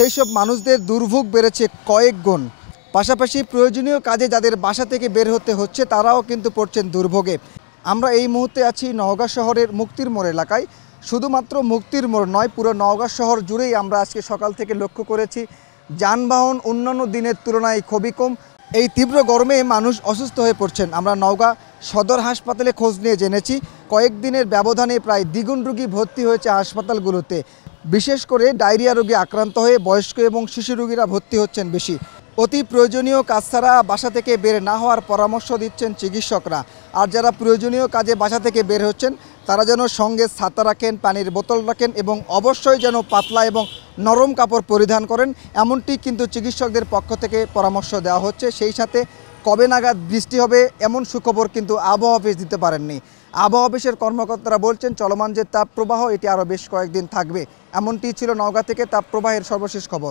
সেই সব মানুষদের দুর্ভোগ বেড়েছে কয়েক গুণ। পাশাপাশি প্রয়োজনীয় কাজে যাদের বাসা থেকে বের হতে হচ্ছে তারাও কিন্তু পড়ছেন দুর্ভোগে। আমরা এই মুহূর্তে আছি নওগাঁ শহরের মুক্তির মোড় এলাকায়। শুধুমাত্র মুক্তির মোড় নয়, পুরো নওগাঁ শহর জুড়েই আমরা আজকে সকাল থেকে লক্ষ্য করেছি যানবাহন অন্যান্য দিনের তুলনায় খুবই কম। এই তীব্র গরমে মানুষ অসুস্থ হয়ে পড়ছেন। আমরা নওগাঁ সদর হাসপাতালে খোঁজ নিয়ে জেনেছি কয়েকদিনের ব্যবধানে প্রায় দ্বিগুণ রোগী ভর্তি হয়েছে হাসপাতালগুলোতে। বিশেষ করে ডায়রিয়া রোগে আক্রান্ত হয়ে বয়স্ক এবং শিশু রোগীরা ভর্তি হচ্ছেন বেশি। অতি প্রয়োজনীয় কাজ ছাড়া বাসা থেকে বের না হওয়ার পরামর্শ দিচ্ছেন চিকিৎসকরা। আর যারা প্রয়োজনীয় কাজে বাসা থেকে বের হচ্ছেন তারা যেন সঙ্গে ছাতা রাখেন, পানির বোতল রাখেন এবং অবশ্যই যেন পাতলা এবং নরম কাপড় পরিধান করেন, এমনটি কিন্তু চিকিৎসকদের পক্ষ থেকে পরামর্শ দেওয়া হচ্ছে। সেই সাথে কবে নাগাদ বৃষ্টি হবে এমন সুখবর কিন্তু আবহাওয়া অফিস দিতে পারেননি। আবহাওয়া অফিসের কর্মকর্তারা বলছেন চলমান যে তাপপ্রবাহ এটি আরও বেশ কয়েকদিন থাকবে। এমনটি ছিল নওগাঁ থেকে তাপপ্রবাহের সর্বশেষ খবর।